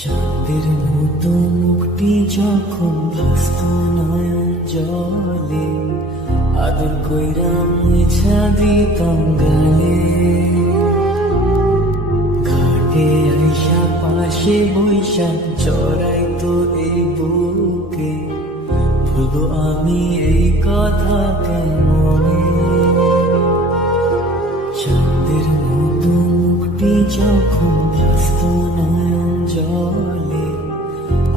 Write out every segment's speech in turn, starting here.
চাঁদের মতো মুখটি যখন ভাসত নয়ন জলে, আদর কইরা মুছা দিতাম গালে। ঘাটে আইসা পাশে বৈশা চড়াইতো এই বুকে, ভুলবো আমি এই কথা কেমনে। চাঁদের মতো মুখটি যখন ভাসত নয়ন জলে,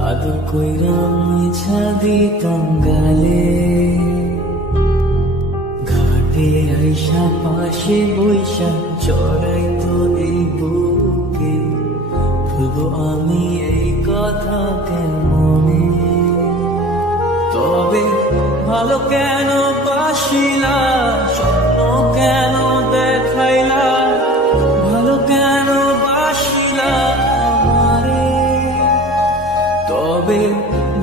আদর কইরা মুছা দিতাম গালে। ঘাটে আইসা পাশে বৈশা চড়াইতো এই বুকে, ভুলবো আমি এই কথা কেমনে। তবে ভালো কেন বাসিলা, স্বপ্ন কেন দেখাইলা, ভালো কেন বাসিলা আমারে। তবে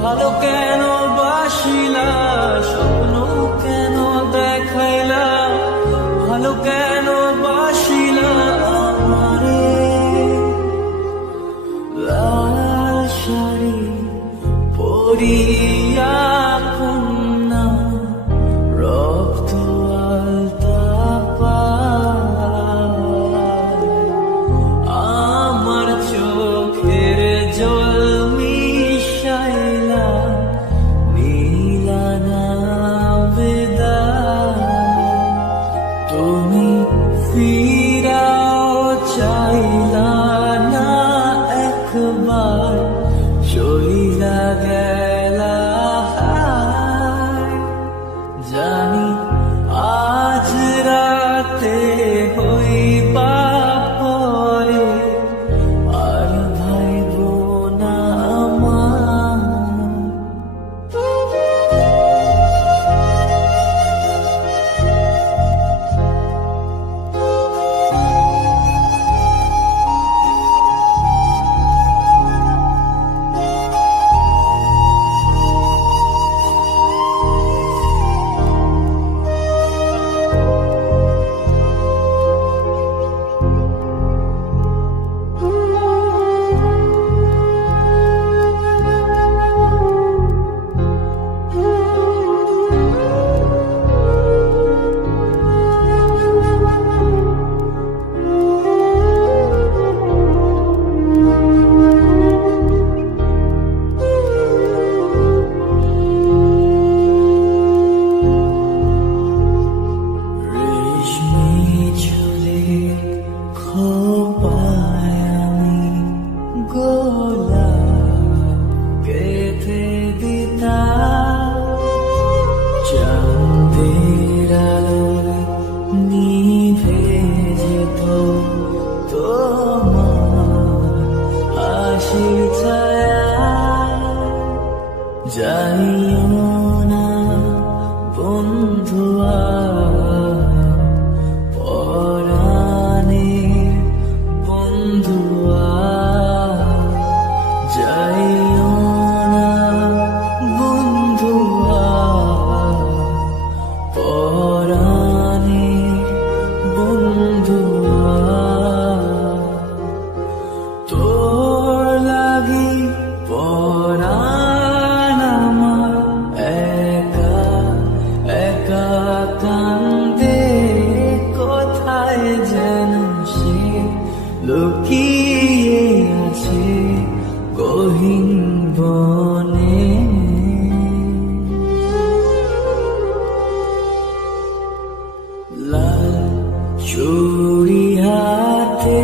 ভালো কেন বাসিলা, স্বপ্ন কেন দেখাইলা, ভালো কেন বাসিলা আমারে। লাল শাড়ি পরিয়া কন্যা, রক্ত আলতা পায়, আমার চোখের জল মিশাইলা নীলা না বিদায়। তুমি ফিরাও চাইলা না একবার, চইলা গেলা হায়। জানি আজ রাতে হইবা পরে, আর ভাইব না আমার। খোপায় আমি গোলাপ গেঁথে দিতাম, চাঁদের আলোয় নিভে যেত তোমার হাসির ছায়া। যাইও না বন্ধুয়া, পরাণের বন্ধুয়া, যাইও না বন্ধুয়া, পরাণের বন্ধুয়া। তোর লাগি পরাণ আমার একা একা কান্দে, কোথায় যেন সে লুকিয়ে আছে গহীন বনে। লাল চুড়ি হাতে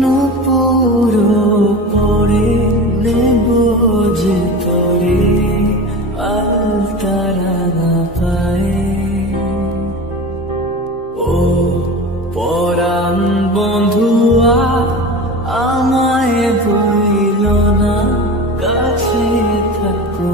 নূপুর পরে, নেব যে তোরে আলতারা না পায়ে। ও পরাণ বন্ধুয়া, আমায় ভুইল না, কাছে থাকো